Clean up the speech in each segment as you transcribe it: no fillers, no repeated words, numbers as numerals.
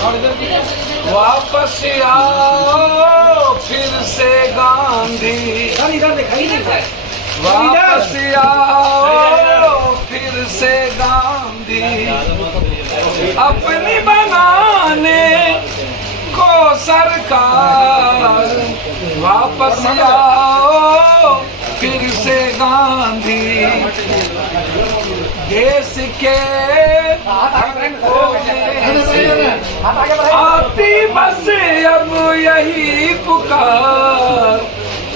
वापस आओ फिर से गांधी, वापस आओ फिर से गांधी, अपनी बनाने को सरकार, वापस आओ फिर से गांधी, देश के आती बस अब यही पुकार,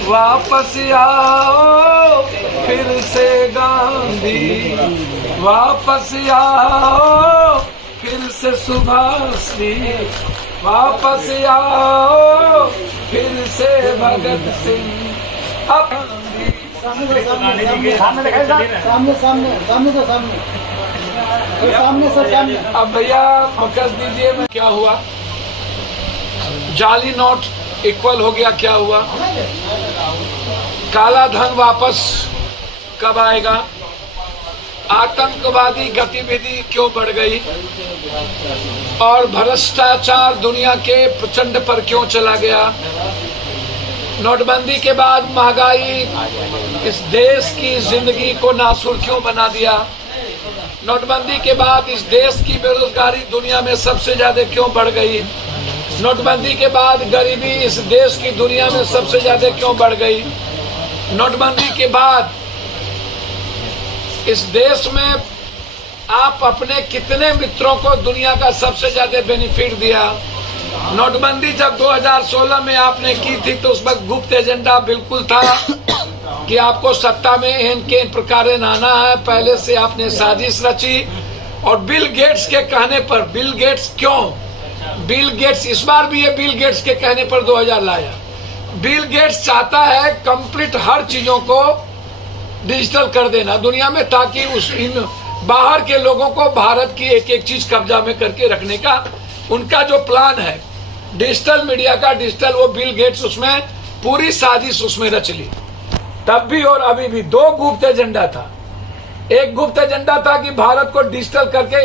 वापस आओ फिर से गांधी, वापस आओ फिर से सुभाष, वापस आओ फिर से भगत सिंह। अब सामने सर, सामने। अब भैया पकड़ दीजिए। मैं क्या हुआ, जाली नोट इक्वल हो गया, क्या हुआ, काला धन वापस कब आएगा, आतंकवादी गतिविधि क्यों बढ़ गई, और भ्रष्टाचार दुनिया के प्रचंड पर क्यों चला गया, नोटबंदी के बाद महंगाई इस देश की जिंदगी को नासुर क्यों बना दिया, नोटबंदी के बाद इस देश की बेरोजगारी दुनिया में सबसे ज्यादा क्यों बढ़ गई, नोटबंदी के बाद गरीबी इस देश की दुनिया में सबसे ज्यादा क्यों बढ़ गई, नोटबंदी के बाद इस देश में आप अपने कितने मित्रों को दुनिया का सबसे ज्यादा बेनिफिट दिया। नोटबंदी जब 2016 में आपने की थी तो उस वक्त गुप्त एजेंडा बिल्कुल था कि आपको सत्ता में इन प्रकार आना है, पहले से आपने साजिश रची, और बिल गेट्स के कहने पर, बिल गेट्स क्यों, बिल गेट्स इस बार भी ये बिल गेट्स के कहने पर 2000 लाया। बिल गेट्स चाहता है कंप्लीट हर चीजों को डिजिटल कर देना दुनिया में, ताकि इन बाहर के लोगों को भारत की एक एक चीज कब्जा में करके रखने का उनका जो प्लान है डिजिटल मीडिया का, डिजिटल, वो बिल गेट्स उसमें पूरी साजिश उसमें रच ली। तब भी और अभी भी दो गुप्त एजेंडा था। एक गुप्त एजेंडा था कि भारत को डिजिटल करके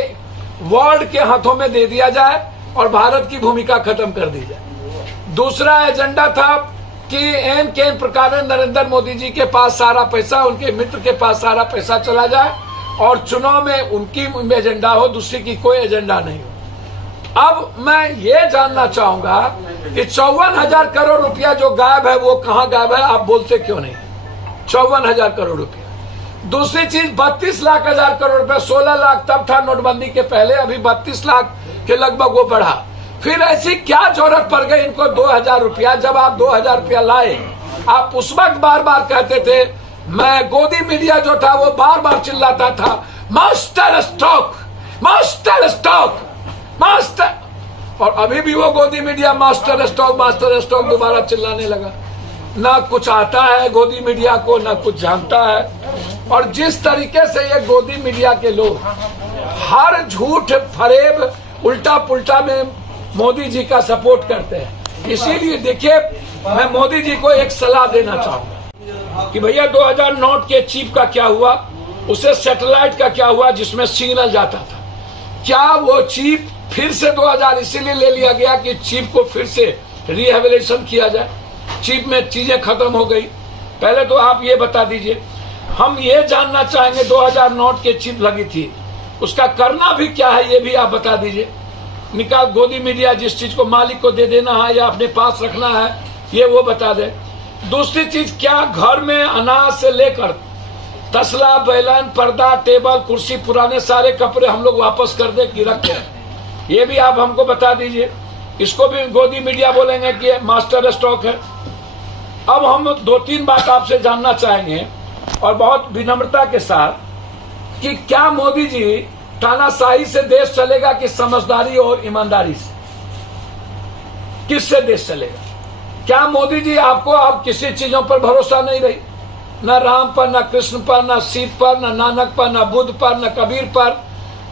वर्ल्ड के हाथों में दे दिया जाए और भारत की भूमिका खत्म कर दी जाए। दूसरा एजेंडा था कि एन के प्रकार नरेंद्र मोदी जी के पास सारा पैसा, उनके मित्र के पास सारा पैसा चला जाए और चुनाव में उनकी एजेंडा हो, दूसरी की कोई एजेंडा नहीं हो। अब मैं ये जानना चाहूंगा कि 54,000 करोड़ रुपया जो गायब है वो कहाँ गायब है, आप बोलते क्यों नहीं? 54,000 करोड़ रुपया। दूसरी चीज 32 लाख हजार करोड़ रुपया, 16 लाख तब था नोटबंदी के पहले, अभी 32 लाख के लगभग वो बढ़ा। फिर ऐसी क्या जरूरत पड़ गई इनको 2,000 रुपया? जब आप 2,000 रुपया लाए, आप उस वक्त बार बार कहते थे, मैं गोदी मीडिया जो था वो बार बार चिल्लाता था, master stock, master stock, master, और अभी भी वो गोदी मीडिया मास्टर स्टॉक दोबारा चिल्लाने लगा। ना कुछ आता है गोदी मीडिया को, ना कुछ जानता है। और जिस तरीके से ये गोदी मीडिया के लोग हर झूठ फरेब उल्टा पुल्टा में मोदी जी का सपोर्ट करते हैं, इसीलिए देखिए मैं मोदी जी को एक सलाह देना चाहूंगा कि भैया 2000 नोट के चिप का क्या हुआ, उसे सैटेलाइट का क्या हुआ जिसमें सिग्नल जाता था, क्या वो चिप फिर से 2000 इसीलिए ले लिया गया कि चिप को फिर से रिहेबिलिटेशन किया जाए, चिप में चीजें खत्म हो गई। पहले तो आप ये बता दीजिए, हम ये जानना चाहेंगे 2000 नोट के चिप लगी थी, उसका करना भी क्या है ये भी आप बता दीजिए। निकाल गोदी मीडिया जिस चीज को मालिक को दे देना है या अपने पास रखना है ये वो बता दे। दूसरी चीज, क्या घर में अनाज से लेकर तसला, बैलन, पर्दा, टेबल, कुर्सी, पुराने सारे कपड़े हम लोग वापस कर दे कि रखे हैं, ये भी आप हमको बता दीजिए। इसको भी गोदी मीडिया बोलेंगे कि मास्टर स्टॉक है। अब हम 2-3 बात आपसे जानना चाहेंगे और बहुत विनम्रता के साथ, कि क्या मोदी जी तानाशाही से देश चलेगा कि समझदारी और ईमानदारी से? किससे देश चलेगा? क्या मोदी जी आपको अब किसी चीजों पर भरोसा नहीं रही, न राम पर, न कृष्ण पर, न शिव पर, न नानक पर, न बुद्ध पर, न कबीर पर,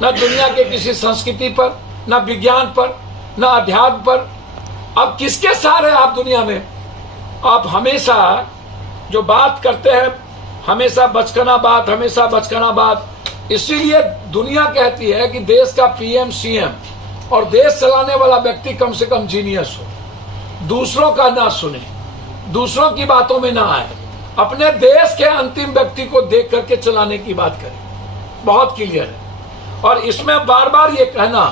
न दुनिया के किसी संस्कृति पर, न विज्ञान पर, न अध्यात्म पर? अब किसके सहारे आप दुनिया में? आप हमेशा जो बात करते हैं, हमेशा बचकाना बात, हमेशा बचकाना बात। इसीलिए दुनिया कहती है कि देश का पीएम सीएम और देश चलाने वाला व्यक्ति कम से कम जीनियस हो, दूसरों का ना सुने, दूसरों की बातों में ना आए, अपने देश के अंतिम व्यक्ति को देख करके चलाने की बात करें। बहुत क्लियर है। और इसमें बार बार ये कहना,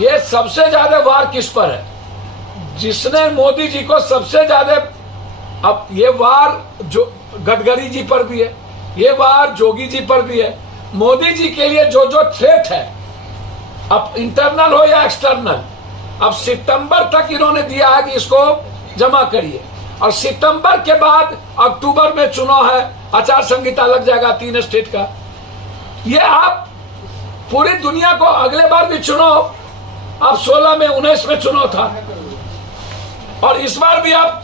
ये सबसे ज्यादा वार किस पर है? जिसने मोदी जी को सबसे ज्यादा, अब ये वार जो गडकरी जी पर भी है, ये वार जोगी जी पर भी है। मोदी जी के लिए जो जो थ्रेट है, अब इंटरनल हो या एक्सटर्नल, अब सितंबर तक इन्होंने दिया है कि इसको जमा करिए, और सितंबर के बाद अक्टूबर में चुनाव है, आचार संहिता लग जाएगा 3 स्टेट का। ये आप पूरी दुनिया को, अगले बार भी चुनाव, आप 16 में 19 में चुनाव था, और इस बार भी आप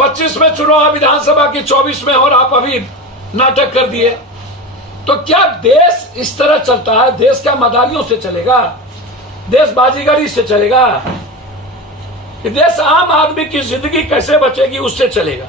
25 में चुनाव है विधानसभा की, 24 में, और आप अभी नाटक कर दिए। तो क्या देश इस तरह चलता है? देश क्या मदारियों से चलेगा? देश बाजीगरी से चलेगा? देश आम आदमी की जिंदगी कैसे बचेगी, उससे चलेगा।